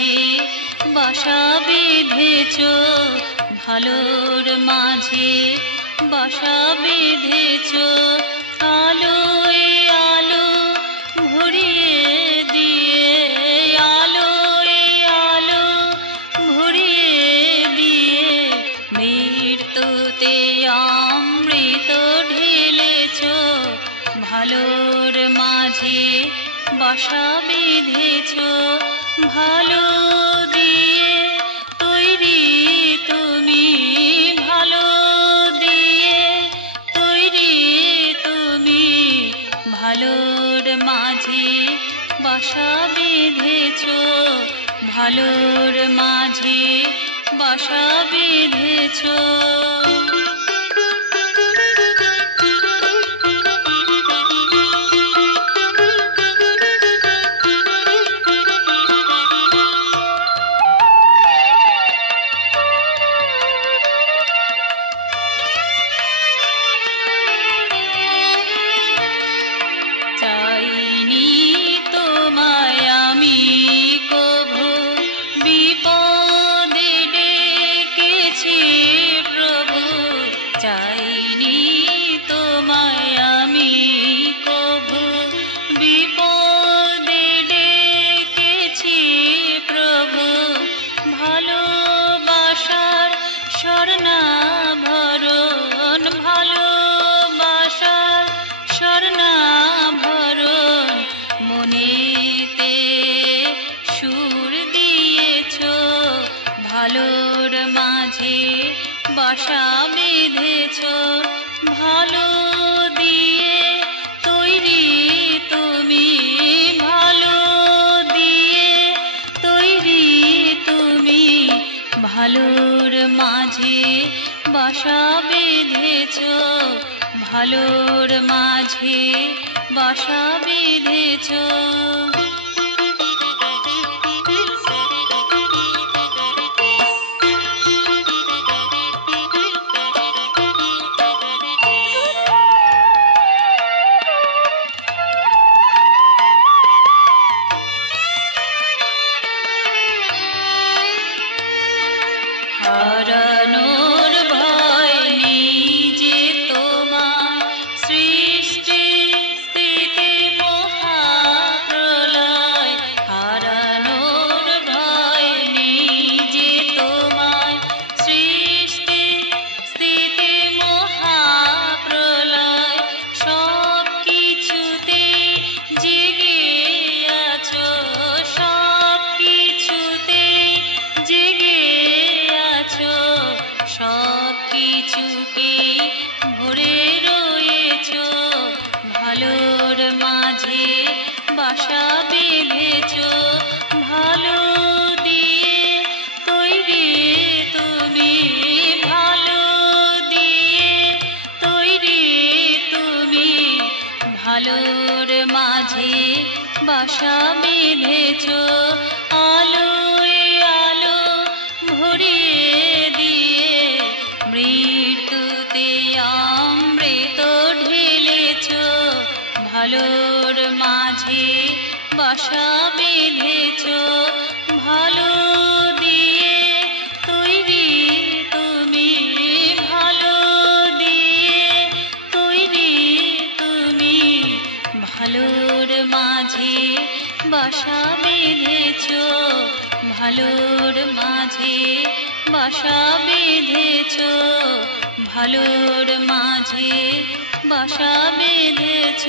মাঝে বাসা বেঁধেছ, ভালোর মাঝে বাসা বেঁধেছ। আলোয় আলো ভরিয়ে দিয়ে, আলোয় আলো ভরিয়ে দিয়ে মৃত্যুতে অমৃত ঢেলেছ, ভালোর মাঝে বাসা বেঁধেছ। ভালো দিয়ে তৈরি তুমি, ভালো দিয়ে তৈরি তুমি, ভালোর মাঝে বাসা বেঁধেছ, ভালোর মাঝে বাসা বেঁধেছ। স্বর্ণাভরণ ভালোবাসার স্বর্ণাভরণ মনেতে সুর দিয়েছ, ভালোর মাঝে বাসা বেঁধেছ। ভালো দিয়ে তৈরি তুমি, ভালো দিয়ে তৈরি তুমি, ভালোর মাঝে বাসা বেঁধেছ, ভালোর মাঝে বাসা বেঁধেছ। হারানোর ভয় নেই যে তোমার, সৃষ্টি স্থিতি মহাপ্রলয়। হারানোর ভয় নেই যে তোমার, সৃষ্টি স্থিতি মহাপ্রলয়। সব কিছুতে জেগে আছো, সব কিছুতে জেগে আছো, সব কিছুকে ভরে রয়েছ, ভালোর মাঝে বাসা বেঁধেছ। ভালো দিয়ে তৈরি তুমি, ভালো দিয়ে তৈরি তুমি, ভালোর মাঝে বাসা বেঁধেছ। আলোয় আলো ভরিয়ে দিয়ে মৃত্যুতে অমৃত ঢেলেছ, ভালোর মাঝে বাসা বেঁধেছ। ভালো দিয়ে তৈরি তুমি, ভালো দিয়ে তৈরি তুমি, ভালোর মাঝে বাসা বেঁধেছ, ভালোর মাঝে বাসা বেঁধেছ, ভালোর মাঝে বাসা বেঁধেছ।